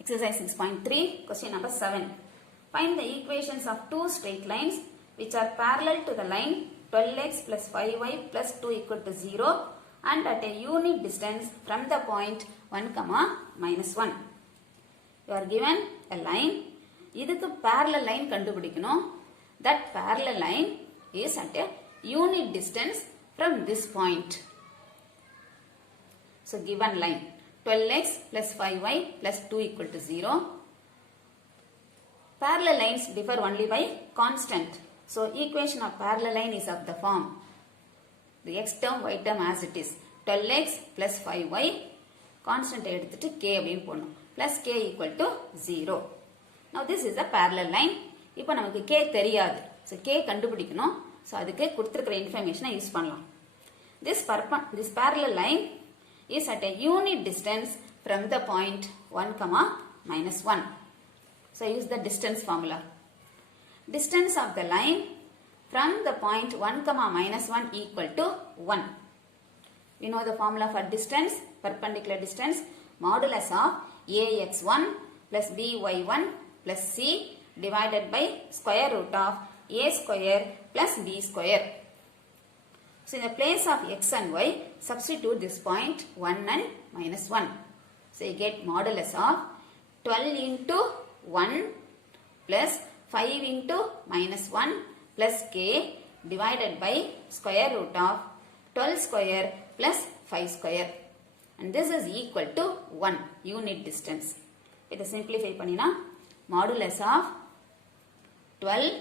Exercise 6.3, question number 7. Find the equations of two straight lines which are parallel to the line 12x plus 5y plus 2 equal to 0 and at a unit distance from the point 1, minus 1. You are given a line. இதுக்கு parallel line கண்டுபிடிக்கணும். That parallel line is at a unit distance from this point. So given line 12x plus 5y plus 2 equal to 0. Parallel lines differ only by constant. So equation of parallel line is of the form. The x term, y term as it is. 12x plus 5y constant எடுத்துட்டு k அப்படினு போடணும். Plus k equal to 0. Now this is a parallel line. இப்போ நமக்கு k தெரியாது. So k கண்டுபிடிக்கணும். So அதுக்கு கொடுத்திருக்கிற இன்ஃபர்மேஷனை யூஸ் பண்ணலாம். This parallel line is at a unit distance from the point 1, minus 1. So use the distance formula. Distance of the line from the point 1, minus 1 equal to 1. We know the formula for distance, perpendicular distance, modulus of ax1 plus by1 plus c divided by square root of a square plus b square. So in the place of x and y, substitute this point 1 and minus 1. So you get modulus of 12 into 1 plus 5 into minus 1 plus k divided by square root of 12 square plus 5 square. And this is equal to 1 unit distance. With the simplify panina, modulus of 12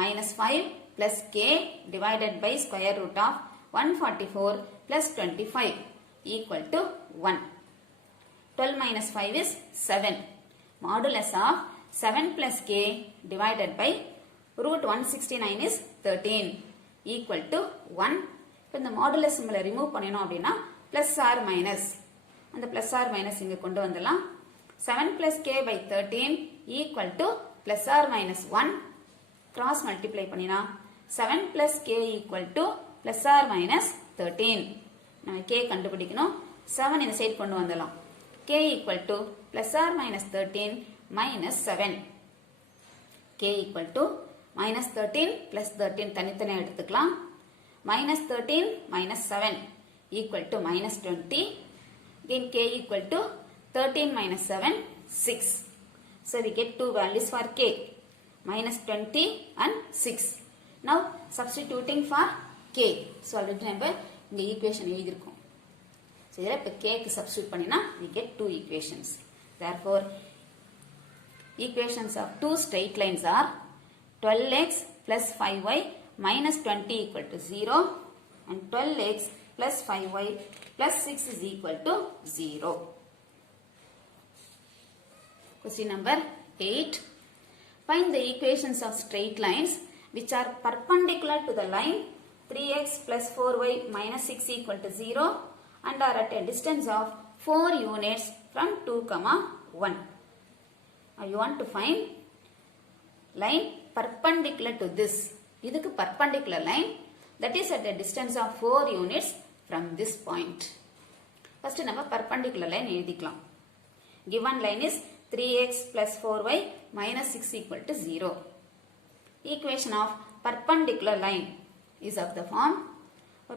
minus 5 plus k divided by square root of 144 plus 25 equal to 1. 12 minus 5 is 7. Modulus of 7 plus k divided by root 169 is 13 equal to 1. இப்போ இந்த modulus symbol remove பண்ணினோம் அப்படின்னா plus or minus. அந்த plus or minus இங்க கொண்டு வந்துடலாம். 7 plus k by 13 equal to plus or minus 1. Cross multiply பண்ணினா 7 plus k equal to plus or minus 13. நம்ம k கண்டுபிடிக்கணும். 7 இந்த சைடு கொண்டு வந்துடலாம். k equal to plus or minus 13 minus 7. k equal to minus 13 plus 13 தனித்தனியாக எடுத்துக்கலாம். Minus 13 minus 7 equal to minus 20. Again k equal to 13 minus 7, 6. So we get two values for k. Minus 20 and 6. Now substituting for k. So already நம்ம இந்த equation எழுதிருக்கோம். So இதில் இப்போ k க்கு substitute பண்ணினா we get two equations. Therefore equations of two straight lines are 12x plus 5y minus 20 equal to 0 and 12x plus 5y plus 6 is equal to 0. Question number 8. Find the equations of straight lines which are perpendicular to the line 3x plus 4y minus 6 equal to 0 and are at a distance of 4 units from 2, 1. Now you want to find line perpendicular to this. இதுக்கு perpendicular line that is at a distance of 4 units from this point. First நம்ம perpendicular line எழுதிக்கலாம். Given line is 3x plus 4y minus 6 equal to 0. Equation of perpendicular line is of the form.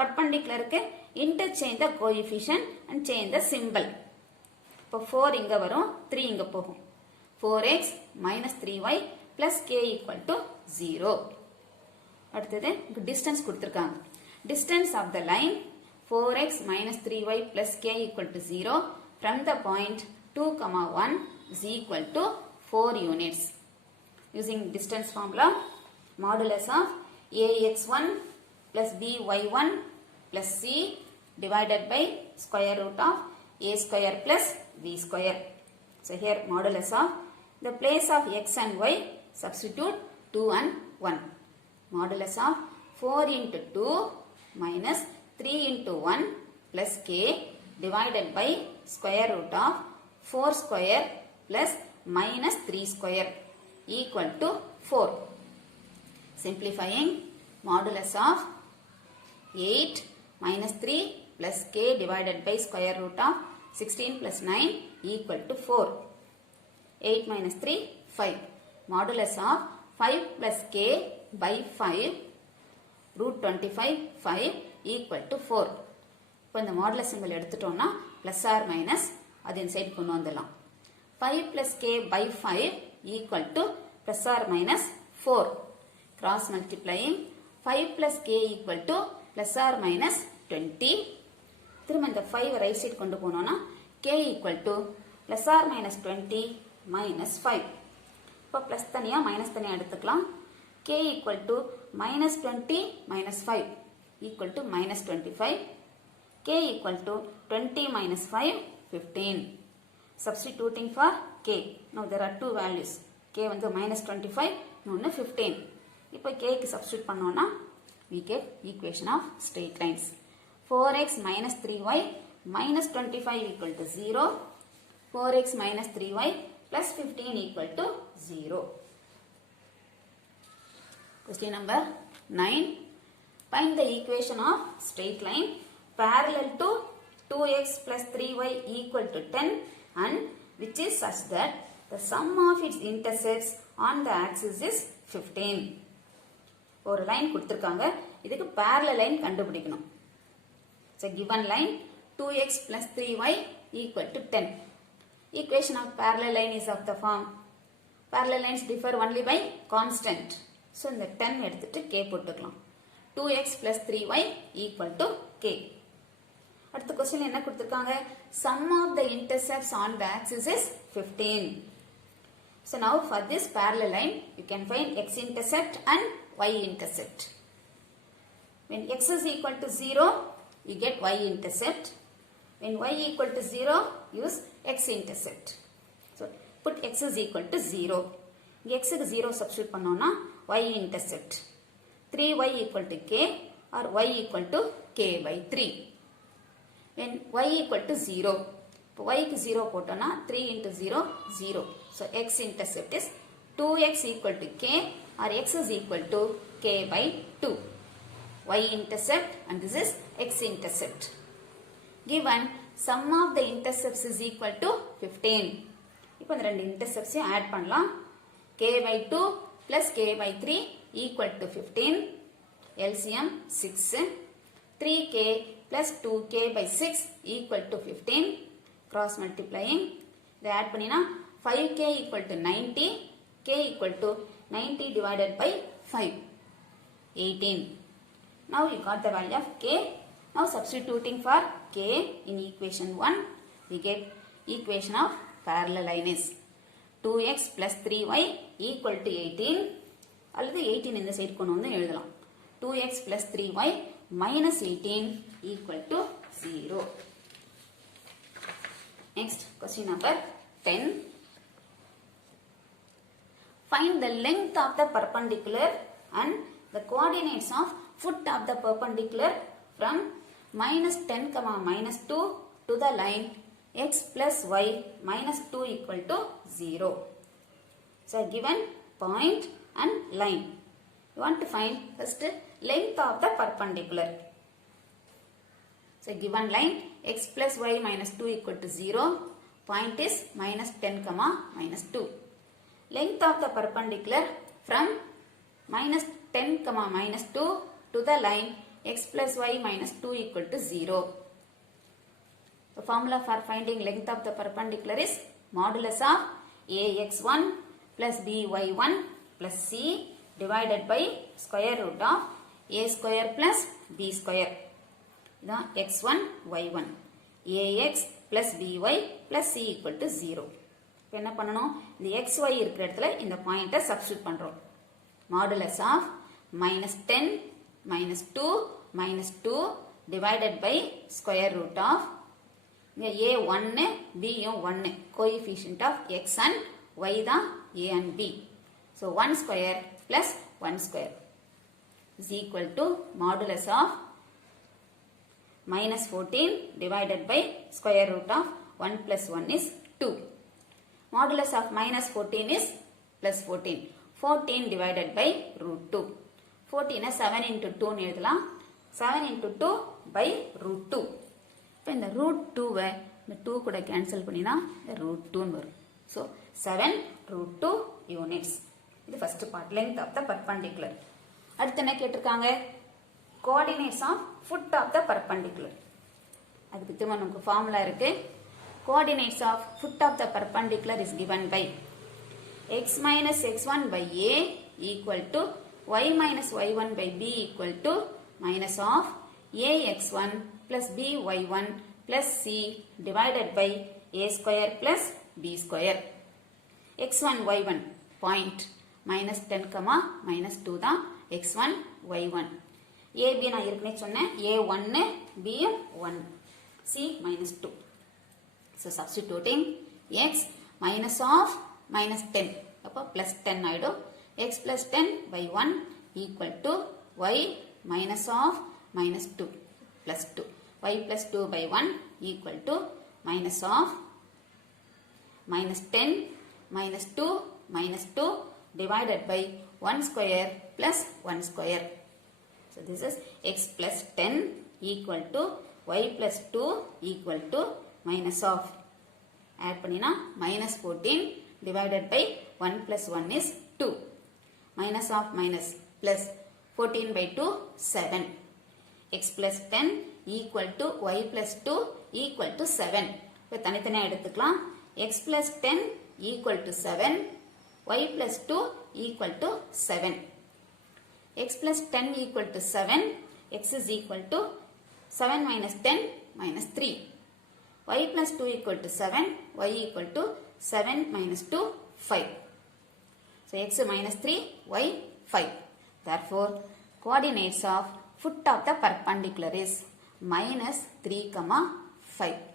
Perpendicular க்கு interchange the coefficient and change the symbol. இப்போ 4 இங்க வரும், 3 இங்க போகும். 4x minus 3y plus k equal to 0. அடுத்தது distance கொடுத்திருக்காங்க. Distance of the line 4x minus 3y plus k equal to 0 from the point 2, 1 is equal to 4 units. Using distance formula, modulus of ax1 plus by1 plus c divided by square root of a square plus b square. So here modulus of the place of x and y, substitute 2 and 1. Modulus of 4 into 2 minus 3 into 1 plus k divided by square root of 4 square plus minus 3 square equal to 4. Simplifying, modulus of 8 minus 3 plus k divided by square root of 16 plus 9 equal to 4. 8 minus 3, 5. Modulus of 5 plus k by 5 root 25, 5 equal to 4. இப்போ இந்த modulus symbol எடுத்துட்டோம்னா plus or minus அது inside கொண்டு வந்துடலாம். 5 plus k by 5 equal to plus or minus 4. Cross multiplying 5 plus k equal to plus or minus 20. திரும்ப இந்த 5 right side கொண்டு போனோம்னா k equal to plus or minus 20 minus 5. இப்போ plus தனியா minus தனியா எடுத்துக்கலாம். k equal to minus 20 minus 5 equal to minus 25. k equal to 20 minus 5, 15. Substituting for k. Now there are two values. k வந்து minus 25, இன்னொன்று 15. இப்போ k க்கு substitute பண்ணோம்னா we get equation of straight lines. 4x minus 3y minus 25 equal to 0. 4x minus 3y plus 15 equal to 0. Question number 9. Find the equation of straight line parallel to 2x plus 3y equal to 10 and which is such that the sum of its intercepts on the axis is 15. ஒரு line கொடுத்திருக்காங்க இதுக்கு parallel line கண்டுபிடிக்கணும். So given line 2x plus 3y equal to 10. Equation of parallel line is of the form parallel lines differ only by constant. So இந்த 10 எடுத்துட்டு k போட்டுக்கலாம். 2x plus 3y equal to k. அடுத்த question என்ன கொடுத்திருக்காங்க sum of the intercepts on the axis is 15. So now for this parallel line you can find x intercept and y intercept. When x is equal to 0 you get y intercept. When y equal to 0 use x intercept. So put x is equal to 0. x க்கு 0 substitute பண்ணோம்னா y intercept 3y equal to k or y equal to k by 3. When y equal to 0, இப்போ y க்கு 0 போட்டோம்னா 3 into 0, 0. So x intercept is 2x equal to k or x is equal to k by 2. Y intercept and this is x intercept. Given sum of the intercepts is equal to 15. இப்போ இந்த ரெண்டு intercepts add பண்ணலாம். k by 2 plus k by 3 equal to 15. LCM 6. 3k plus 2k by 6 equal to 15. Cross multiplying. இதை add பண்ணினா 5k equal to 90. k equal to 90 divided by 5. 18. Now you got the value of k. Now substituting for k in equation 1, we get equation of parallel line is 2x plus 3y equal to 18. அல்லது 18 இந்த side கொண்டு வந்து எழுதலாம். 2x plus 3y minus 18 equal to 0. Next question number 10. Find the length of the perpendicular and the coordinates of foot of the perpendicular from minus 10 comma minus 2 to the line x plus y minus 2 equal to 0. So given point and line. You want to find first length of the perpendicular. So given line x plus y minus 2 equal to 0. Point is minus 10 comma minus 2. Length of the perpendicular from minus 10 comma minus 2 to the line x plus y minus 2 equal to 0. The formula for finding length of the perpendicular is modulus of ax1 plus by1 plus c divided by square root of a square plus b square. இதான் x1 y1 ax plus by plus c equal to 0. இப்போ என்ன பண்ணணும் இந்த xy இருக்கிற இடத்துல இந்த பாயிண்ட்டை substitute பண்றோம். Modulus of minus 10 minus 2 minus 2 divided by square root of இங்க a 1 b 1 coefficient of x and y தான் a and b. So 1 square plus 1 square is equal to modulus of minus 14 divided by square root of 1 plus 1 is 2. Modulus of minus 14 is plus 14. 14 divided by root 2. 14 is 7 into 2 எழுதலாம். 7 into 2 by root 2. இப்போ இந்த root 2 வை இந்த 2 கூட cancel பண்ணினா √2 வரும். So 7 √2 units. இது first part, length of the perpendicular. அடுத்து என்ன கேட்டிருக்காங்க? Coordinates of foot of the perpendicular. அதுக்கு திரும்ப நமக்கு ஃபார்முலா இருக்கு. Coordinates of foot of the perpendicular is given by x minus x1 by a equal to y minus y1 by b equal to minus of ax1 plus by1 plus c divided by a square plus b square. x1 y1 point minus 10 minus 2 தான் x1 y1. a b நான் ஏற்கனவே சொன்னேன், a 1 b 1 c minus 2. So substituting x minus of minus 10 அப்போ plus 10 ஆயிடும். x plus 10 by 1 equal to y minus of minus 2 plus 2. y plus 2 by 1 equal to minus of minus 10 minus 2 divided by 1 square plus 1 square. So this is x plus 10 equal to y plus 2 equal to minus of. Add பண்ணினா minus 14 divided by 1 plus 1 is 2. Minus of minus plus 14 by 2 7. x plus 10 equal to y plus 2 equal to 7. இப்போ தனித்தனியா எடுத்துக்கலாம். x plus 10 equal to 7. y plus 2 equal to 7. x plus 10 equal to 7. x is equal to 7 minus 10 minus 3. y plus 2 equal to 7. y equal to 7 minus 2 5. So x minus 3, y 5. Therefore, coordinates of foot of the perpendicular is minus 3, 5.